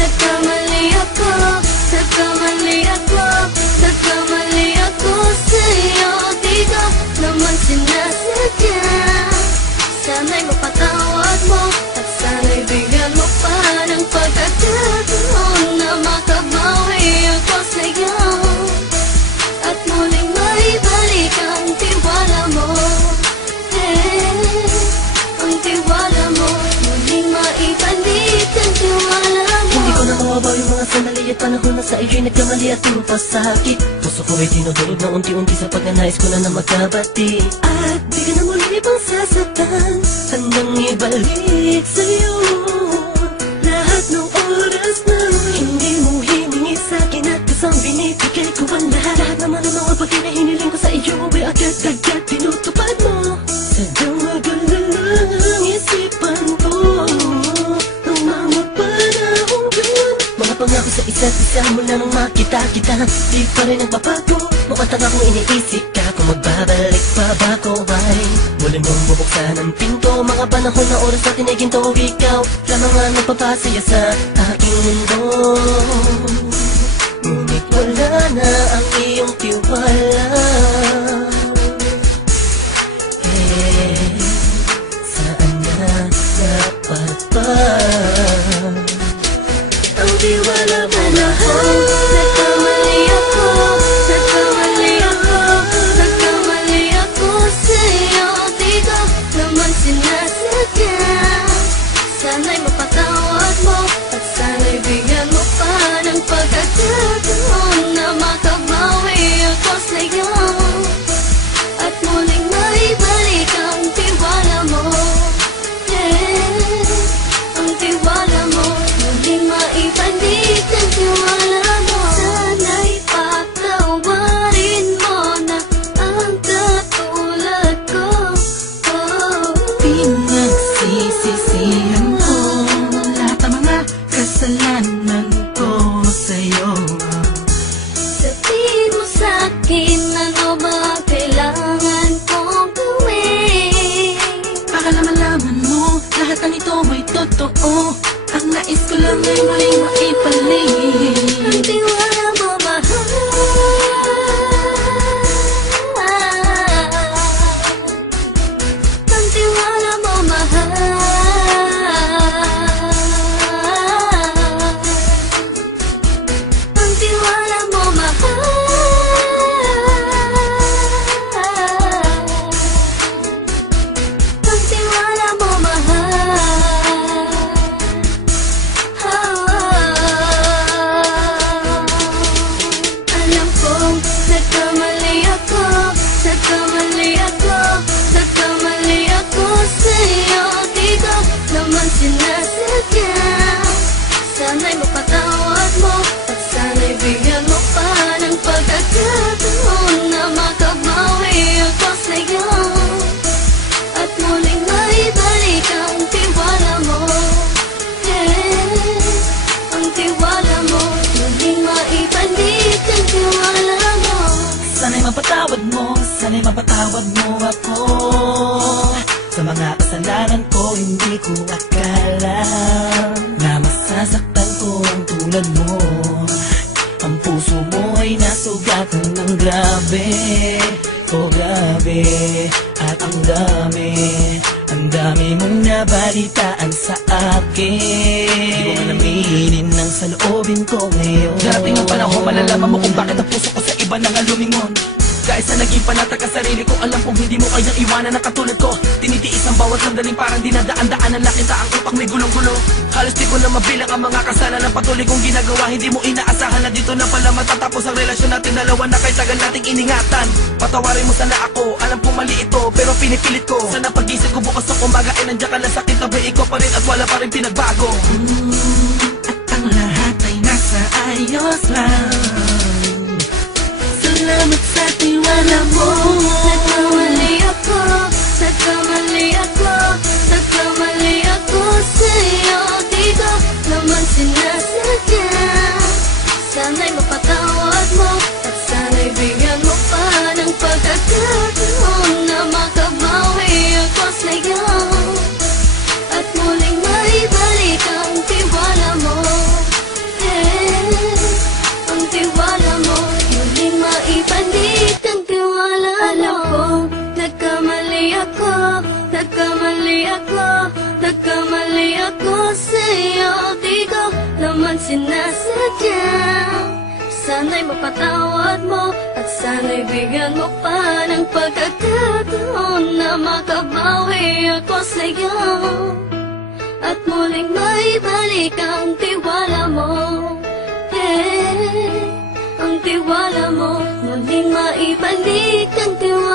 nagkamali ako, nagkamali ako, nagkamali ako sa'yo. Di ko naman sinasadya. Sana'y mapatawad mo at sana'y bigyan mo pa ng pagkakataon na makabawi ako sa'yo at muling maibalik ang tiwala mo. Ang tiwala mo, muling maibalik ang tiwala mo. Hindi ko na mawabaw yung mga sandali at panahon na sa iyo'y nagkamali at pinapasakit. Puso ko ay dinudurog na unti-unti sa pagnanais ko na magkabati. At di ka na muli pang sasaktan, handang ibalik sa'yo lahat ng oras na hindi mo hiningi sa'kin at kusang binibigay ko ang lahat. Lahat naman ng mga bagay na hiniling ko sa iyo ay agad-agad tinutupad mo. Sadyang magulo lang isipan ko ang mga panahon yun. Mga pangako sa isa't isa mula nang makita kita, di pa rin nagbabago. Mamatang akong iniisip ka kung magbabalik pa ba ko ay muli mong bubuksan ang pinto. Mga panahon na oras natin ay ginto, ikaw lamang ang nagpapasaya sa aking mundo. Ngunit wala na ang iyong tiwala. Saan na dapat ba ang tiwala mo mahal? Nagkamali ako, nagkamali ako, nagkamali ako sa'yo. Di ko naman sinasadya. Sana'y mapatawad mo at sana'y bigyan mo pa ng pagkakataon na makabawi ako sa'yo at muling maibalik ang tiwala mo. Ang tiwala mo, muling maibalik ang tiwala mo. Sana'y patawarin mo na ang katulad ko. Pinagsisisihan ko lahat ng mga kasalanan ko sa'yo. Sabihin mo sa'kin ano ba kailangan kong gawin Para malaman mo lahat ng ito ay totoo. Ang nais ko lang ay muling maibalik ang tiwala mo mahal. Ang tiwala mo mahal. Ang tiwala mo mahal. Ang tiwala mo mahal. Alam kong nagkamali ako, nagkamali ako, nagkamali ako sa'yo. Di ko naman sinasadya. Sana'y mapatawad mo at sana'y bigyan mo pa ng pagkakataon na makabawi ako sa'yo at muling maibalik ang tiwala mo. Ang tiwala mo, muling maibalik ang tiwala mo. Sana'y mapatawad mo, sana'y mapatawad mo ako sa mga kasalanan ko. Hindi ko akala na masasaktan ko ang tulad mo. Ang puso mo ay nasugatan ng grabe, oh grabe. At ang dami mong nabalitaan sa akin. Di ko man aminin ng saloobin ko ngayon. Darating ang panahon, malalaman mo kung bakit ang puso ko sa iba nang alumingon. Dahil sa naging panatag ka sarili ko, alam kong hindi mo kayang iwanan na katulad ko. Tinitiis ang bawat sandaling parang dinadaan-daan ang lakita ang upang may gulong-gulo. Halos di ko na mabilang ang mga kasalanan na patuloy kong ginagawa. Hindi mo inaasahan na dito na pala matatapos ang relasyon natin dalawa na kay tagal nating iningatan. Patawarin mo sana ako, alam kong mali ito pero pinipilit ko. Sana pag-isip ko bukas ng umaga ay nandiyan ka na sakit na bay ko pa rin at wala pa rin pinagbago. At ang lahat ay nasa ayos lang. Salamat sa tiwala mo. Nagkamali ako, nagkamali ako, nagkamali ako sa'yo. Di ko naman sinasadya. Sana'y mapatawad mo at sana'y bigyan mo pa ng pagkakataon na makabawi ako sa'yo at muling maibalik ang tiwala mo. Nagkamali ako sa'yo. Di ko naman sinasadya. Sana'y mapatawad mo at sana'y bigyan mo pa ng pagkakataon na makabawi ako sa'yo at muling maibalik ang tiwala mo. Ang tiwala mo, muling maibalik ang tiwala